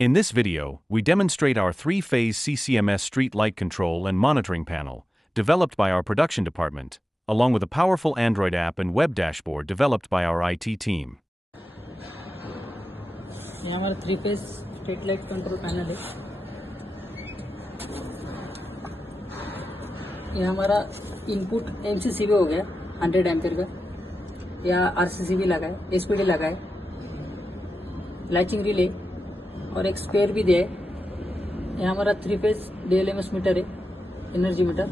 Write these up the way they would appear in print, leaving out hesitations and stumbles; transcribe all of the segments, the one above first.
In this video, we demonstrate our three-phase CCMS street light control and monitoring panel, developed by our production department, along with a powerful Android app and web dashboard developed by our IT team. ये हमारा 3 phase street light control panel है। ये हमारा input MCCB हो गया 100 ampere का, या RCCB लगा है, SPD लगा है, लैचिंग रिले और एक स्पेयर भी दिया है। ये हमारा 3 फेज DLMS मीटर है, एनर्जी मीटर।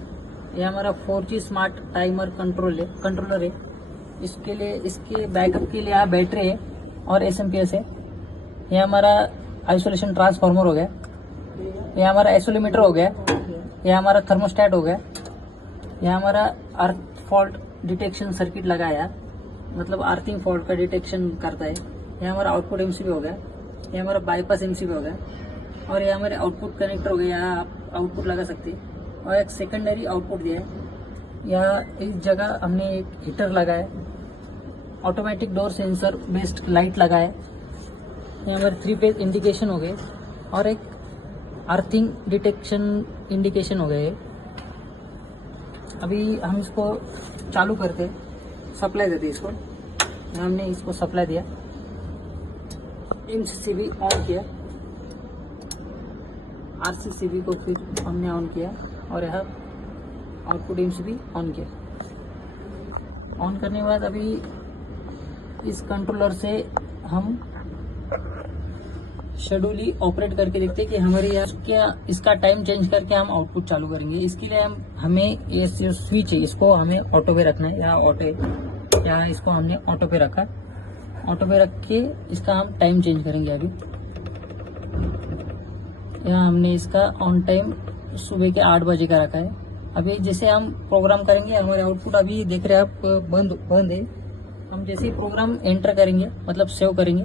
ये हमारा 4G स्मार्ट टाइमर कंट्रोलर है। इसके लिए, इसके बैकअप के लिए यहाँ बैटरी है और SMPS है। ये हमारा आइसोलेशन ट्रांसफार्मर हो गया। ये हमारा आइसोलीमीटर हो गया। ये हमारा थर्मोस्टेट हो गया। ये हमारा अर्थ फॉल्ट डिटेक्शन सर्किट लगाया, मतलब अर्थिंग फॉल्ट का डिटेक्शन करता है। ये हमारा आउटपुट MCB हो गया। ये हमारा बाईपास MCB हो गया। और ये हमारे आउटपुट कनेक्टर हो गया, यहाँ आप आउटपुट लगा सकते हैं। और एक सेकेंडरी आउटपुट दिया है। यहाँ इस जगह हमने एक हीटर लगाया, automatic door sensor based light लगाया। ये हमारे 3 फेज इंडिकेशन हो गए और एक अर्थिंग डिटेक्शन इंडिकेशन हो गए। अभी हम इसको चालू करके सप्लाई देते इसको। हमने इसको सप्लाई दिया, MCCB ऑन किया, RCCB को फिर हमने ऑन किया और यह आउटपुट MCB ऑन किया। ऑन करने के बाद अभी इस कंट्रोलर से हम शेड्यूली ऑपरेट करके देखते हैं कि हमारे यहाँ क्या इसका टाइम चेंज करके हम आउटपुट चालू करेंगे। इसके लिए हमें ये जो स्विच है इसको हमें ऑटो पे रखना है, या ऑटो, या इसको हमने ऑटो पे रखा। ऑटो पे रख के इसका हम टाइम चेंज करेंगे। अभी यहाँ हमने इसका ऑन टाइम सुबह के 8 बजे का रखा है। अभी जैसे हम प्रोग्राम करेंगे, हमारे आउटपुट अभी देख रहे हैं आप बंद है। हम जैसे ही प्रोग्राम एंटर करेंगे, मतलब सेव करेंगे,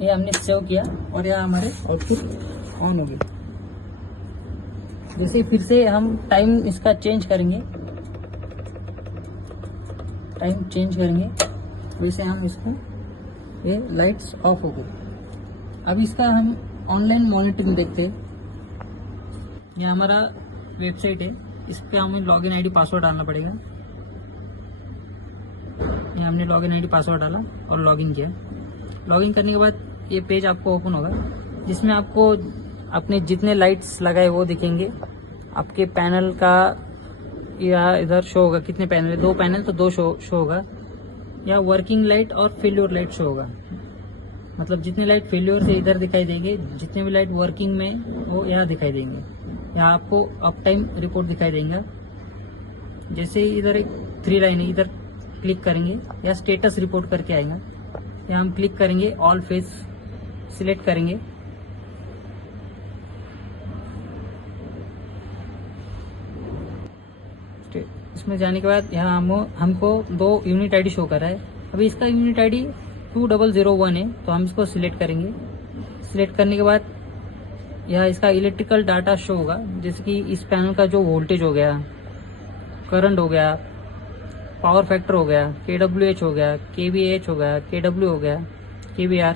ये हमने सेव किया और यह हमारे आउटपुट ऑन हो गया। जैसे फिर से हम टाइम इसका चेंज करेंगे, वैसे हम इसको, ये लाइट्स ऑफ हो गई। अब इसका हम ऑनलाइन मॉनिटरिंग देखते हैं। ये हमारा वेबसाइट है, इस पे हमें लॉगिन ID पासवर्ड डालना पड़ेगा। ये हमने लॉगिन ID पासवर्ड डाला और लॉगिन किया। लॉगिन करने के बाद ये पेज आपको ओपन होगा, जिसमें आपको अपने जितने लाइट्स लगाए वो दिखेंगे। आपके पैनल का या इधर शो होगा कितने पैनल है, 2 पैनल तो 2 शो होगा। या वर्किंग लाइट और फेल्योर लाइट शो होगा, मतलब जितने लाइट फेल्योर से इधर दिखाई देंगे, जितने भी लाइट वर्किंग में वो यहाँ दिखाई देंगे। यहाँ आपको अप टाइम रिपोर्ट दिखाई देंगे। जैसे इधर एक 3 लाइन है, इधर क्लिक करेंगे या स्टेटस रिपोर्ट करके आएगा। यहाँ हम क्लिक करेंगे, ऑल फेज सिलेक्ट करेंगे। इसमें जाने के बाद यहाँ हमको 2 यूनिट ID शो कर रहा है। अभी इसका यूनिट ID 2001 है, तो हम इसको सिलेक्ट करेंगे। सिलेक्ट करने के बाद यहाँ इसका इलेक्ट्रिकल डाटा शो होगा, जैसे कि इस पैनल का जो वोल्टेज हो गया, करंट हो गया, पावर फैक्टर हो गया, kWh हो गया, kVH हो गया, kW हो गया, kVR,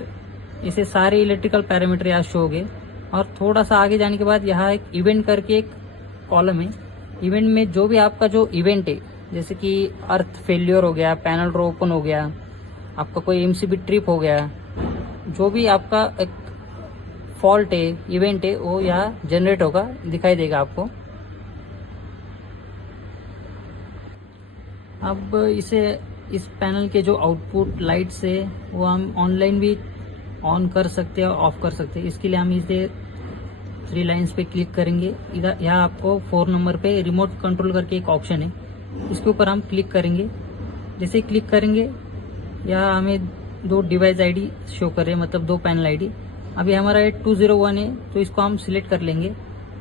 ऐसे सारे इलेक्ट्रिकल पैरामीटर यहाँ शो हो गए। और थोड़ा सा आगे जाने के बाद यहाँ एक इवेंट करके एक कॉलम है। इवेंट में जो भी आपका जो इवेंट है, जैसे कि अर्थ फेल्योर हो गया, पैनल रो ओपन हो गया, आपका कोई MCB ट्रिप हो गया, जो भी आपका एक फॉल्ट है, इवेंट है, वो यहाँ जनरेट होगा, दिखाई देगा आपको। अब इस पैनल के जो आउटपुट लाइट्स है वो हम ऑनलाइन भी ऑन कर सकते हैं और ऑफ कर सकते हैं। इसके लिए हम इसे 3 लाइन्स पे क्लिक करेंगे। इधर यहाँ आपको 4 नंबर पे रिमोट कंट्रोल करके एक ऑप्शन है, इसके ऊपर हम क्लिक करेंगे। जैसे ही क्लिक करेंगे, यहाँ हमें 2 डिवाइस ID शो कर रहे हैं, मतलब 2 पैनल ID। अभी हमारा 201 है, तो इसको हम सिलेक्ट कर लेंगे।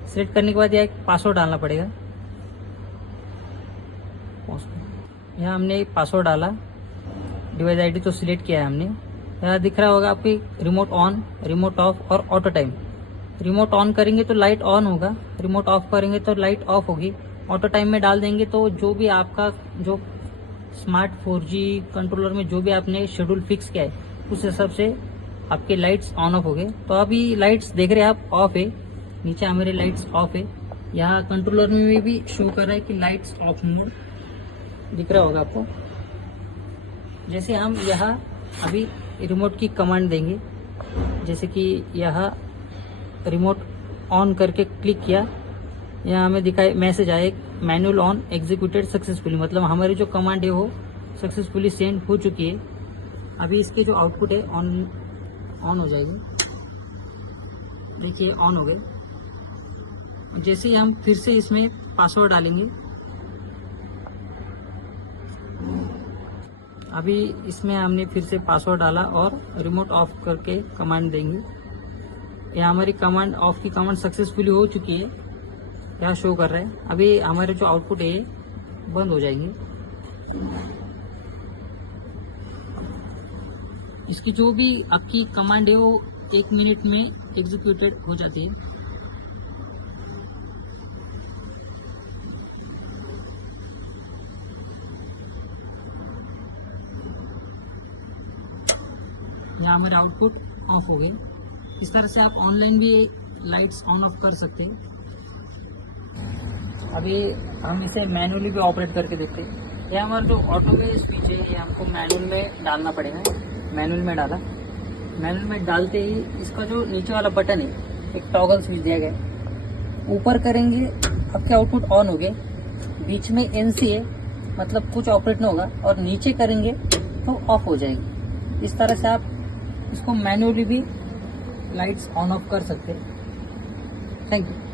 सिलेक्ट करने के बाद यहाँ एक पासवर्ड डालना पड़ेगा। यहाँ हमने पासवर्ड डाला, डिवाइस ID तो सिलेक्ट किया है हमने। यहाँ दिख रहा होगा आपकी रिमोट ऑन, रिमोट ऑफ और ऑटो टाइम। रिमोट ऑन करेंगे तो लाइट ऑन होगा, रिमोट ऑफ करेंगे तो लाइट ऑफ होगी। ऑटो टाइम में डाल देंगे तो जो भी आपका जो स्मार्ट 4G कंट्रोलर में जो भी आपने शेड्यूल फिक्स किया है उस हिसाब से आपके लाइट्स ऑन ऑफ हो गए। तो अभी लाइट्स देख रहे हैं आप ऑफ है, नीचे हमारे लाइट्स ऑफ है। यहाँ कंट्रोलर में भी शो कर रहा है कि लाइट्स ऑफ मोड दिख रहा होगा आपको। जैसे हम यहाँ अभी रिमोट की कमांड देंगे, जैसे कि यहाँ रिमोट ऑन करके क्लिक किया, यहाँ हमें दिखाई मैसेज आए मैनुअल ऑन एग्जीक्यूटेड सक्सेसफुली, मतलब हमारी जो कमांड है वो सक्सेसफुली सेंड हो चुकी है। अभी इसके जो आउटपुट है ऑन हो जाएगी। देखिए ऑन हो गए। जैसे ही हम फिर से इसमें पासवर्ड डालेंगे, अभी इसमें हमने फिर से पासवर्ड डाला और रिमोट ऑफ करके कमांड देंगे। यहाँ हमारी कमांड ऑफ की कमांड सक्सेसफुली हो चुकी है, यहाँ शो कर रहा है। अभी हमारे जो आउटपुट है बंद हो जाएंगे। इसकी जो भी आपकी कमांड है वो 1 मिनट में एग्जीक्यूटेड हो जाती है। यहाँ हमारे आउटपुट ऑफ हो गए। इस तरह से आप ऑनलाइन भी लाइट्स ऑन ऑफ कर सकते हैं। अभी हम इसे मैनुअली भी ऑपरेट करके देखते हैं। यह हमारा जो ऑटो में स्विच है ये हमको मैनुअल में डालना पड़ेगा। मैनुअल में डाला, मैनुअल में डालते ही इसका जो नीचे वाला बटन है एक टॉगल स्विच दिया गया, ऊपर करेंगे आपके आउटपुट ऑन हो गए, बीच में NC है मतलब कुछ ऑपरेट नहीं होगा, और नीचे करेंगे तो ऑफ हो जाएगी। इस तरह से आप इसको मैनुअली भी लाइट्स ऑन ऑफ कर सकते हैं। Thank you.